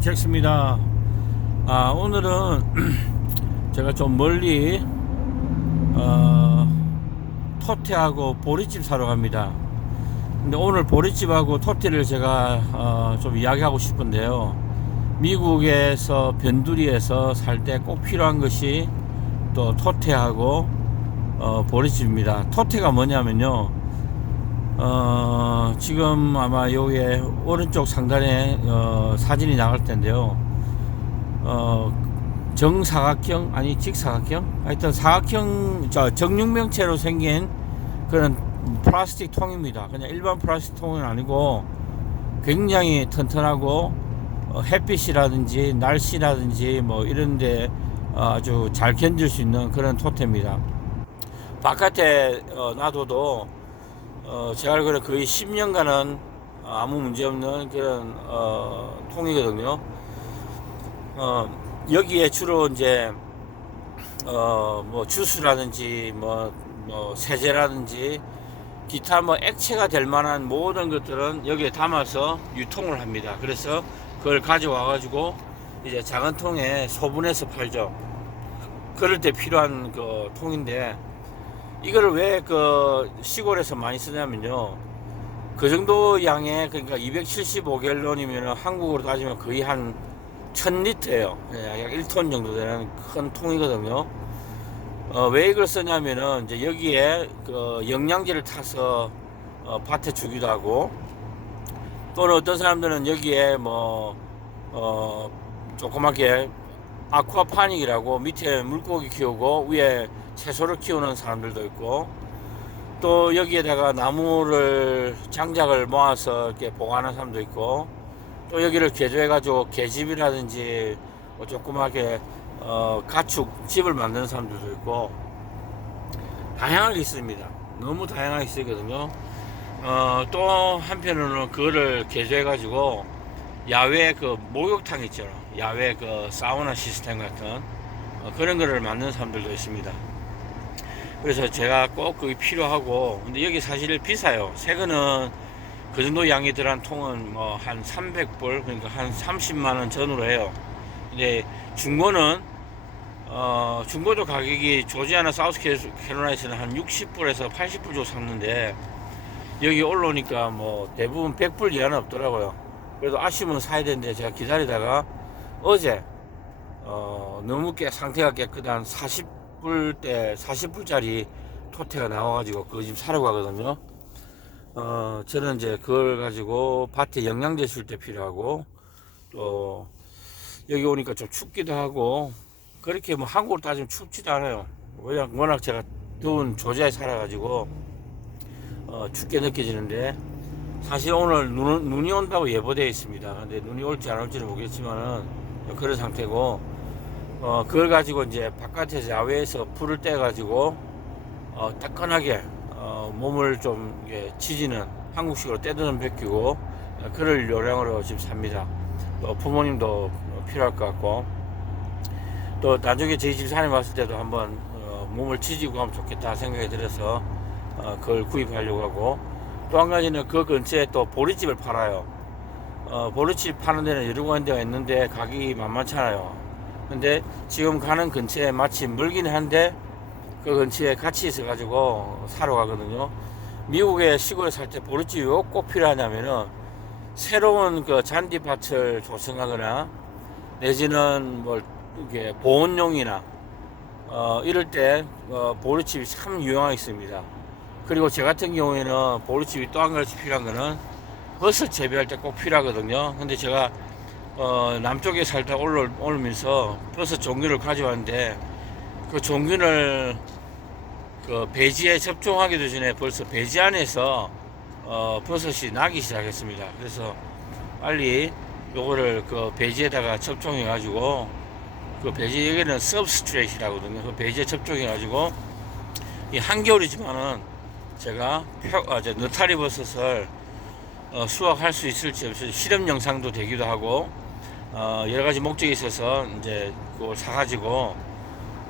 잭스입니다. 아, 오늘은 제가 좀 멀리 어, 토테하고 보리집 사러 갑니다. 근데 오늘 보리집하고 토테를 제가 어, 좀 이야기하고 싶은데요. 미국에서 변두리에서 살 때 꼭 필요한 것이 또 토테하고 어, 보리집입니다. 토테가 뭐냐면요. 어, 지금 아마 여기에 오른쪽 상단에 어, 사진이 나갈 텐데요. 어, 정사각형 아니 직사각형 하여튼 사각형 저 정육면체로 생긴 그런 플라스틱 통입니다. 그냥 일반 플라스틱 통은 아니고 굉장히 튼튼하고 어, 햇빛이라든지 날씨라든지 뭐 이런데 어, 아주 잘 견딜 수 있는 그런 토테입니다. 바깥에 어, 놔둬도 어, 제가 알기로 거의 10년간은 아무 문제 없는 그런 어, 통이거든요. 어, 여기에 주로 이제 어, 뭐 주스라든지 뭐, 뭐 세제라든지 기타 뭐 액체가 될 만한 모든 것들은 여기에 담아서 유통을 합니다. 그래서 그걸 가져와 가지고 이제 작은 통에 소분해서 팔죠. 그럴 때 필요한 그 통인데 이거를 왜그 시골에서 많이 쓰냐면요. 그 정도 양의 그러니까 275갤론이면 한국으로 따지면 거의 한 1000리터예요. 약 1톤 정도 되는 큰 통이거든요. 어, 왜 이걸 쓰냐면은 이제 여기에 그 영양제를 타서 어, 밭에 주기도 하고 또는 어떤 사람들은 여기에 뭐 어, 조그맣게 아쿠아파닉이라고 밑에 물고기 키우고 위에 채소를 키우는 사람들도 있고 또 여기에다가 나무를 장작을 모아서 이렇게 보관하는 사람도 있고 또 여기를 개조해 가지고 개집이라든지 뭐 조그맣게 어, 가축 집을 만드는 사람들도 있고 다양하게 있습니다. 너무 다양하게 쓰거든요. 어, 또 한편으로는 그거를 개조해 가지고 야외 그 목욕탕 있죠. 야외 그 사우나 시스템 같은 어, 그런 거를 만드는 사람들도 있습니다. 그래서 제가 꼭 그게 필요하고 근데 여기 사실 비싸요. 새 거는 그 정도 양이 들어간 통은 뭐 한 300불 그러니까 한 30만 원 전후로 해요. 근데 중고는 어 중고도 가격이 조지아나 사우스캐롤라이나에서는 한 60불에서 80불 정도 샀는데 여기 올라오니까 뭐 대부분 100불 이하는 없더라고요. 그래도 아쉬우면 사야 되는데 제가 기다리다가 어제 어 너무 깨 상태가 깨끗한 40불대 40불짜리 토테가 나와가지고 그거 지금 사러 가거든요. 어 저는 이제 그걸 가지고 밭에 영양제 줄 때 필요하고 또 여기 오니까 좀 춥기도 하고 그렇게 뭐 한국으로 따지면 춥지도 않아요. 워낙, 워낙 제가 더운 조지아에 살아가지고 어, 춥게 느껴지는데 사실 오늘 눈, 눈이 온다고 예보되어 있습니다. 근데 눈이 올지 안 올지는 모르겠지만은 그런 상태고 어, 그걸 가지고 이제 바깥에서 야외에서 불을 떼 가지고 어, 따끈하게 어, 몸을 좀 이게 지지는 한국식으로 때드는 벗기고 어, 그럴 요량으로 지금 삽니다. 또 부모님도 필요할 것 같고 또 나중에 저희 집 산에 왔을 때도 한번 어, 몸을 지지고 하면 좋겠다 생각이 들어서 어, 그걸 구입하려고 하고 또 한 가지는 그 근처에 또 보리집을 팔아요. 어, 보리집 파는 데는 여러 군데가 있는데 가격이 만만찮아요. 근데 지금 가는 근처에 마침 멀긴 한데 그 근처에 같이 있어가지고 사러 가거든요. 미국의 시골에 살 때 보리집이 왜꼭 필요하냐면은 새로운 그 잔디밭을 조성하거나 내지는 뭐 이게 보온용이나 어 이럴 때 어, 보리집이 참 유용하겠습니다. 그리고 저 같은 경우에는 보리집이 또 한 가지 필요한 거는 버섯 재배할 때 꼭 필요하거든요. 근데 제가 어 남쪽에 살다 올라 오면서 버섯 종균을 가져왔는데 그 종균을 그 배지에 접종하기도 전에 벌써 배지 안에서 어 버섯이 나기 시작했습니다. 그래서 빨리 요거를 그 배지에다가 접종해 가지고 그 배지 여기는 substrate이라거든요. 그 배지에 접종해 가지고 이 한겨울이지만은 제가 표, 아, 저 느타리 버섯을 어, 수확할 수 있을지 없을지 실험 영상도 되기도 하고 어, 여러 가지 목적이 있어서 이제 그걸 사가지고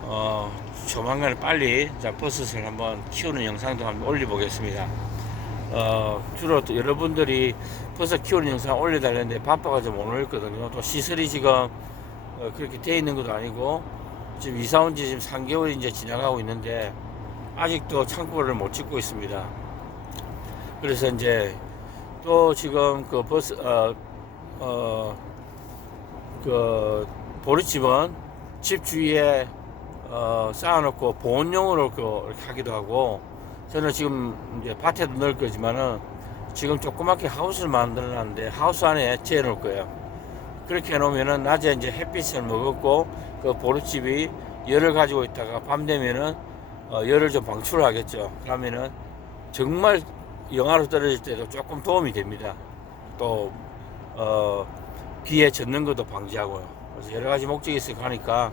어, 조만간 빨리 자, 버섯을 한번 키우는 영상도 한번 올려보겠습니다. 어, 주로 또 여러분들이 버섯 키우는 영상 올려달랬는데 바빠가지고 못 올렸거든요. 또 시설이 지금 어, 그렇게 돼 있는 것도 아니고 지금 이사 온 지 지금 3개월이 이제 지나가고 있는데 아직도 창고를 못 짓고 있습니다. 그래서 이제 또 지금 그 버스 어, 어, 그 보리집은 집 주위에 어, 쌓아놓고 보온용으로 그 이렇게 하기도 하고 저는 지금 이제 밭에도 넣을 거지만은 지금 조그맣게 하우스를 만들어놨는데 하우스 안에 재놓을 거예요. 그렇게 해놓으면은 낮에 이제 햇빛을 먹었고 그 보리집이 열을 가지고 있다가 밤 되면은 어, 열을 좀 방출을 하겠죠. 그러면은 정말 영하로 떨어질 때도 조금 도움이 됩니다. 또 어, 비에 젖는 것도 방지하고요. 그래서 여러 가지 목적이 있어 가니까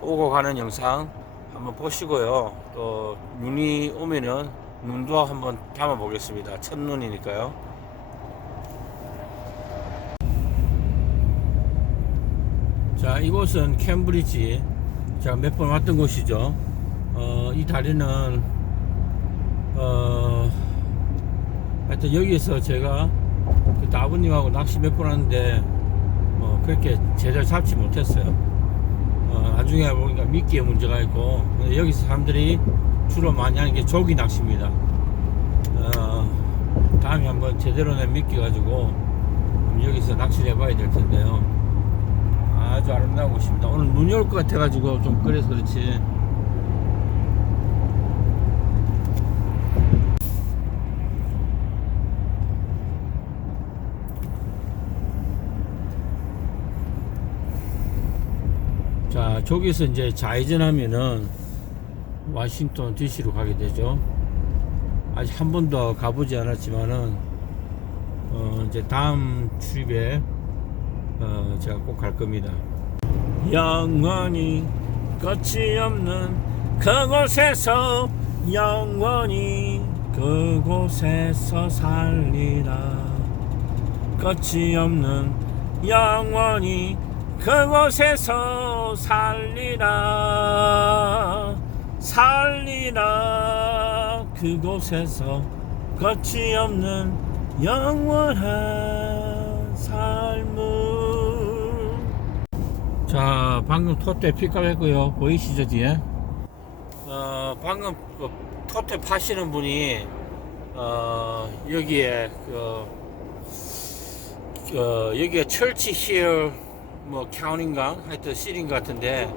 오고 가는 영상 한번 보시고요. 또 눈이 오면은 눈도 한번 담아 보겠습니다. 첫눈이니까요. 자, 이곳은 캠브리지. 제가 몇 번 왔던 곳이죠. 어, 이 다리는 어, 하여튼 여기서 제가 그 아버님하고 낚시 몇 번 하는데 뭐 그렇게 제대로 잡지 못했어요. 어, 나중에 보니까 미끼에 문제가 있고 여기서 사람들이 주로 많이 하는 게 조기 낚시입니다. 어, 다음에 한번 제대로 된 미끼 가지고 여기서 낚시를 해봐야 될 텐데요. 아주 아름다운 곳입니다. 오늘 눈이 올 것 같아가지고 좀 그래서 그렇지. 자, 저기서 이제 좌회전하면은 워싱턴 DC로 가게 되죠. 아직 한 번도 가보지 않았지만은 어, 이제 다음 출입에 어, 제가 꼭 갈 겁니다. 영원히 끝이 없는 그곳에서 영원히 그곳에서 살리라. 끝이 없는 영원히 그곳에서 살리라. 살리라. 그곳에서 끝이 없는 영원한 삶을. 자 방금 토테 픽업했고요. 보이시죠 뒤에? 어 방금 그 토테 파시는 분이 어 여기에 그 어, 여기가 철치 힐, 뭐, 카운인가? 하여튼 시린 같은데,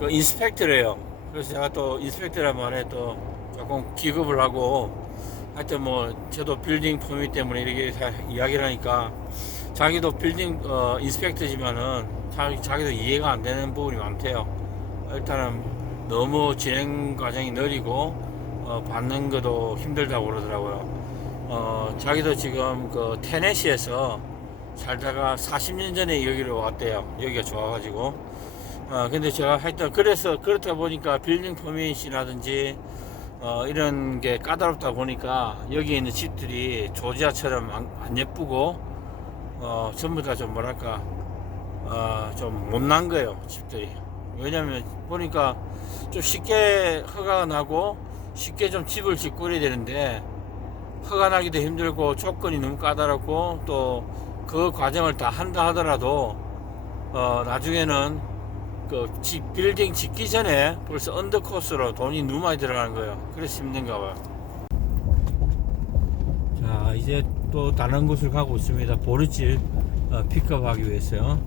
그 인스펙터래요. 그래서 제가 또 인스펙터란 말에 또 조금 기급을 하고, 하여튼 뭐, 저도 빌딩 퍼밋 때문에 이렇게 다 이야기를 하니까, 자기도 빌딩, 어, 인스펙터지만은, 자기, 자기도 이해가 안 되는 부분이 많대요. 일단은 너무 진행 과정이 느리고, 어, 받는 것도 힘들다고 그러더라고요. 어, 자기도 지금 그 테네시에서 살다가 40년 전에 여기로 왔대요. 여기가 좋아가지고. 어, 근데 제가 하여튼 그래서 그렇다 보니까 빌딩 퍼밋이라든지 어, 이런 게 까다롭다 보니까 여기 있는 집들이 조지아처럼 안, 안 예쁘고 어, 전부 다 좀 뭐랄까 어, 좀 못난 거예요 집들이 왜냐면 보니까 좀 쉽게 허가가 나고 쉽게 좀 집을 짓고 그래야 되는데 허가 나기도 힘들고 조건이 너무 까다롭고 또 그 과정을 다 한다 하더라도 어 나중에는 그 집, 빌딩 짓기 전에 벌써 언더코스로 돈이 너무 많이 들어가는 거예요. 그래서 힘든가 봐요. 자 이제 또 다른 곳을 가고 있습니다. 보르질 어, 픽업하기 위해서요.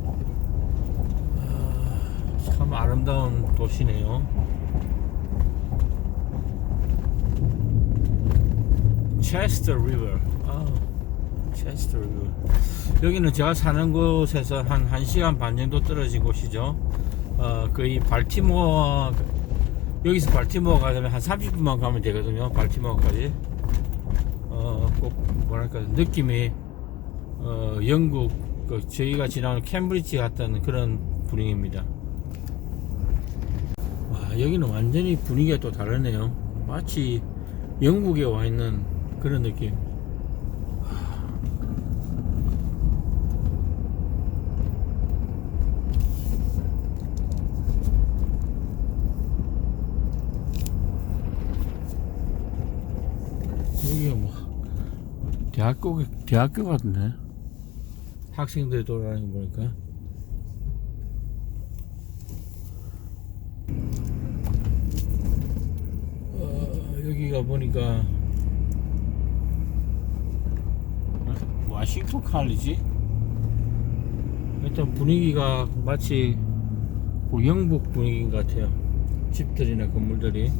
아, 참 아름다운 도시네요. 체스터 리버. 아, 체스터 리버. 여기는 제가 사는 곳에서 한 1시간 반 정도 떨어진 곳이죠. 어, 거의 발티모어 여기서 발티모어 가려면 한 30분만 가면 되거든요. 발티모어까지. 어, 꼭 뭐랄까 느낌이 어, 영국 그 저희가 지나온 캠브리지 같다는 그런 분위기입니다. 와, 여기는 완전히 분위기가 또 다르네요. 마치 영국에 와 있는 그런 느낌. 여기가 뭐 대학교 대학교 같네. 학생들이 돌아다니는 거 보니까. 어, 여기가 보니까 어, 와싱턴 칼리지? 일단 분위기가 마치 그 영국 분위기인 것 같아요. 집들이나 건물들이.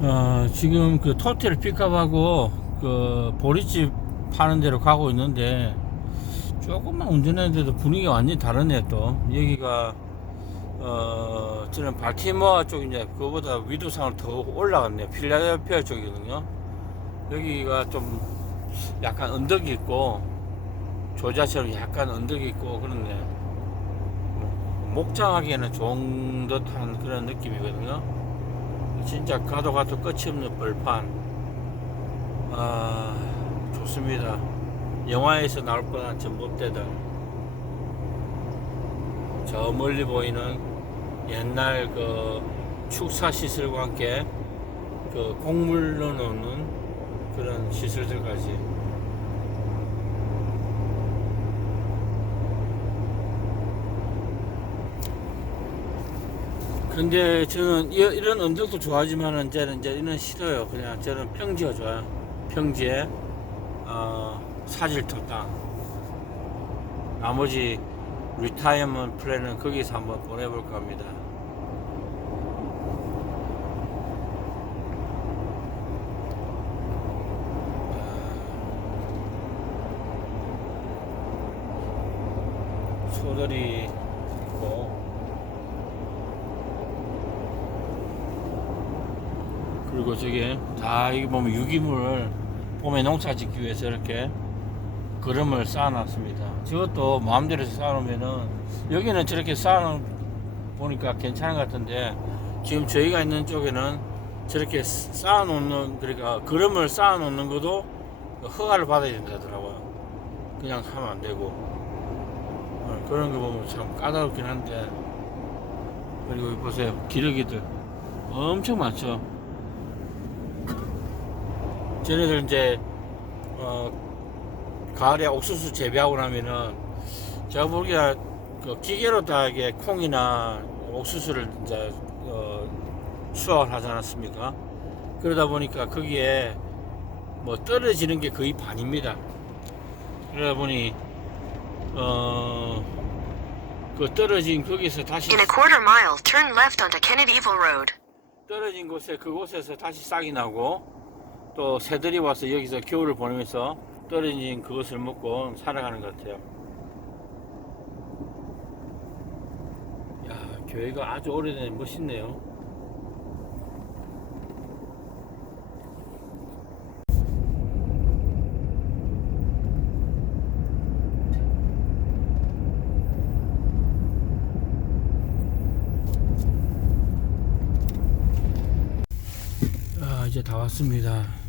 어, 지금 그 토텔 픽업하고 그 보리집 파는 데로 가고 있는데 조금만 운전했는데도 분위기가 완전히 다르네요 또. 여기가 어 저는 발티모어 쪽인데 그거보다 위도상으로 더 올라갔네요. 필라델피아 쪽이거든요. 여기가 좀 약간 언덕이 있고 조자처럼 약간 언덕이 있고 그렇네. 뭐, 목장하기에는 좋은 듯한 그런 느낌이거든요 진짜 가도 가도 끝이 없는 벌판. 아 좋습니다. 영화에서 나올 뻔한 전봇대들 저 멀리 보이는 옛날 그 축사 시설과 함께 그 곡물 넣어놓는 그런 시설들까지 근데 저는 이- 이런 언덕도 좋아하지만은 저는 이제 이런 싫어요. 그냥 저는 평지가 좋아요. 평지에 어, 사질터 땅. 나머지 리타이어먼 플랜은 거기서 한번 보내볼까 합니다. 아, 소들이 있고 저게 다 여기 보면 유기물을 봄에 농사 짓기 위해서 이렇게 그름을 쌓아놨습니다. 저것도 마음대로 쌓아놓으면은 여기는 저렇게 쌓아 보니까 괜찮은 것 같은데 지금 저희가 있는 쪽에는 저렇게 쌓아놓는 그러니까 그름을 쌓아놓는 것도 허가를 받아야 된다더라고요. 그냥 하면 안 되고 어, 그런 거 보면 참 까다롭긴 한데 그리고 보세요 기러기들 엄청 많죠. 쟤네들 이제 어, 가을에 옥수수 재배하고 나면은 제가 보기에 그 기계로 다 이게 콩이나 옥수수를 이제 어, 수확을 하지 않았습니까? 그러다 보니까 거기에 뭐 떨어지는 게 거의 반입니다. 그러다 보니 어, 그 떨어진 거기서 다시 In a quarter mile, turn left onto Kennedy-Evil Road. 떨어진 곳에 그곳에서 다시 싹이 나고 또 새들이 와서 여기서 겨울을 보내면서 떨어진 그것을 먹고 살아가는 것 같아요. 야, 교회가 아주 오래된 멋있네요. 아, 이제 다 왔습니다.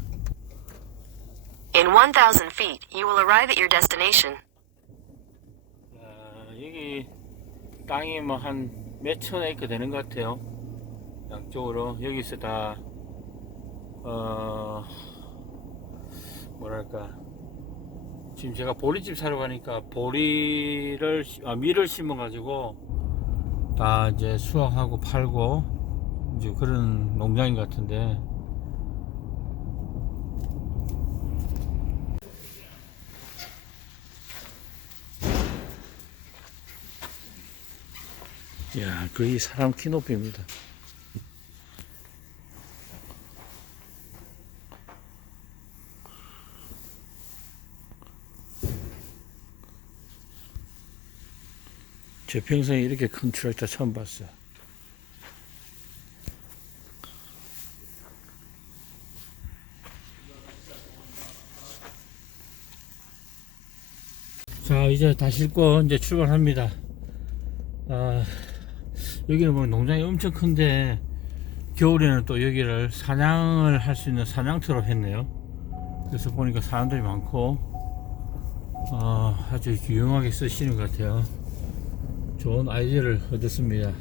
In 1,000 feet, you will arrive at your destination. 아, 여기 땅이 뭐 한 몇천 에이크 되는 것 같아요. 양쪽으로 여기서 다 어, 뭐랄까 지금 제가 보리집 사러 가니까 보리를 시- 아, 밀을 심어 가지고 다 이제 수확하고 팔고 이제 그런 농장인 것 같은데 야 거의 사람 키 높이입니다. 제 평생에 이렇게 큰 트랙터 처음 봤어요. 자, 이제 다 싣고 이제 출발합니다. 아, 여기는 뭐 농장이 엄청 큰데 겨울에는 또 여기를 사냥을 할 수 있는 사냥터로 했네요. 그래서 보니까 사람들이 많고 어, 아주 유용하게 쓰시는 것 같아요. 좋은 아이디어를 얻었습니다.